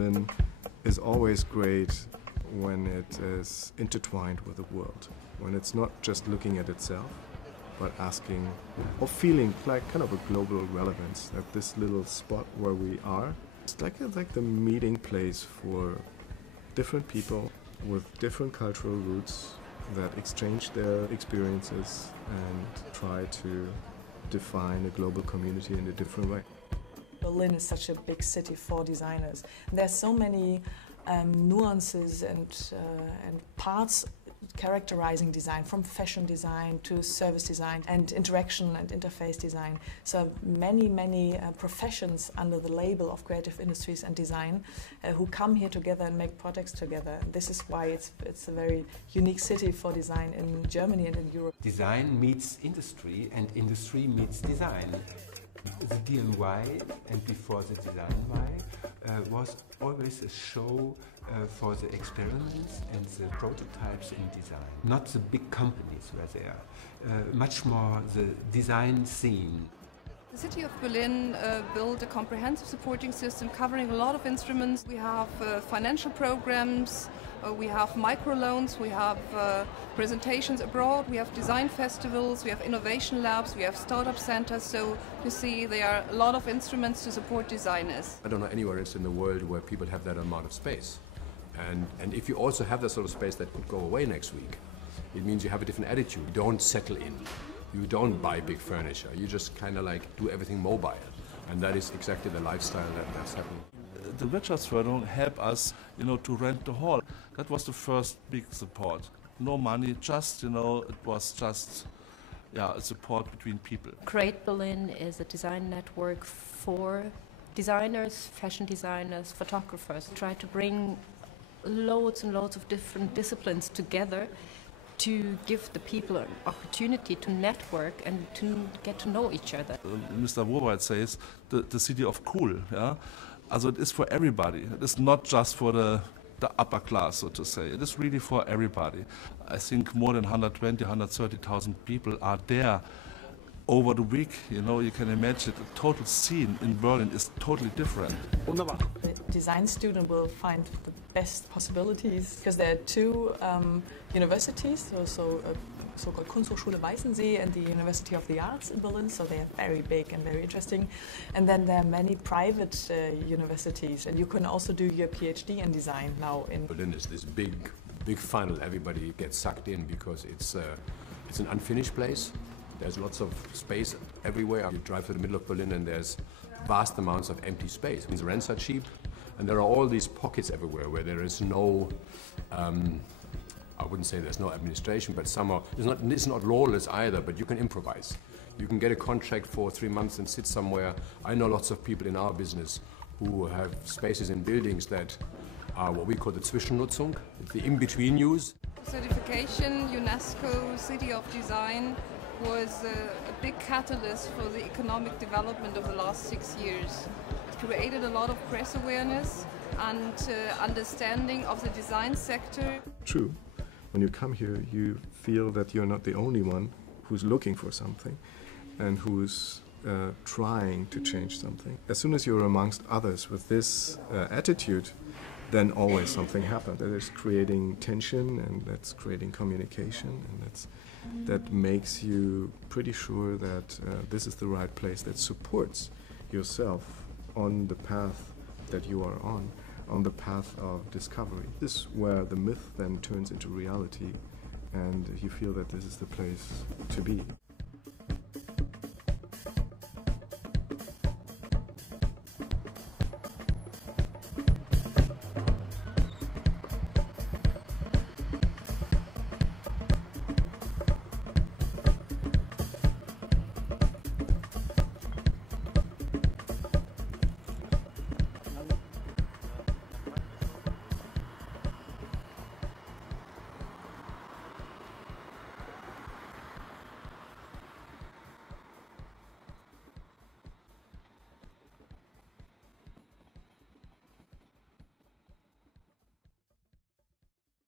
Berlin is always great when it is intertwined with the world, when it's not just looking at itself, but asking or feeling like kind of a global relevance, that this little spot where we are, it's like the meeting place for different people with different cultural roots that exchange their experiences and try to define a global community in a different way. Berlin is such a big city for designers. There's so many nuances and parts characterizing design, from fashion design to service design and interaction and interface design. So many professions under the label of creative industries and design who come here together and make projects together. This is why it's a very unique city for design in Germany and in Europe. Design meets industry and industry meets design. The DIY and before the design was always a show for the experiments and the prototypes in design. Not the big companies were there, much more the design scene. The city of Berlin built a comprehensive supporting system covering a lot of instruments. We have financial programs, we have microloans, we have presentations abroad, we have design festivals, we have innovation labs, we have startup centers. So you see there are a lot of instruments to support designers. I don't know anywhere else in the world where people have that amount of space. And if you also have that sort of space that could go away next week, it means you have a different attitude. You don't settle in. You don't buy big furniture. You just kind of like do everything mobile. And that is exactly the lifestyle that's happening. The Wirtschaftsförderung helped us, to rent the hall. That was the first big support. No money, just, it was just, a support between people. Create Berlin is a design network for designers, fashion designers, photographers. Try to bring loads and loads of different disciplines together to give the people an opportunity to network and to get to know each other. Mr. Wowereit says the city of cool. Yeah? Also it is for everybody. It is not just for the upper class, so to say. It is really for everybody. I think more than 120, 130,000 people are there over the week. You can imagine the total scene in Berlin is totally different. The design student will find the best possibilities because there are two universities, so-called Kunsthochschule Weißensee and the University of the Arts in Berlin, so they are very big and very interesting. And then there are many private universities, and you can also do your PhD in design now in Berlin is this big funnel. Everybody gets sucked in because it's an unfinished place. There's lots of space everywhere. You drive to the middle of Berlin and there's vast amounts of empty space. The rents are cheap, and there are all these pockets everywhere where there is no, I wouldn't say there's no administration, but somehow it's not lawless either, but you can improvise. You can get a contract for 3 months and sit somewhere. I know lots of people in our business who have spaces in buildings that are what we call the Zwischennutzung, the in-between use. Certification, UNESCO, City of Design, was a big catalyst for the economic development of the last 6 years. It created a lot of press awareness and understanding of the design sector. True. When you come here, you feel that you're not the only one who's looking for something and who's trying to change something. As soon as you're amongst others with this attitude, then always something happens. That is creating tension, and that's creating communication, and that makes you pretty sure that this is the right place that supports yourself on the path that you are on the path of discovery. This is where the myth then turns into reality, and you feel that this is the place to be.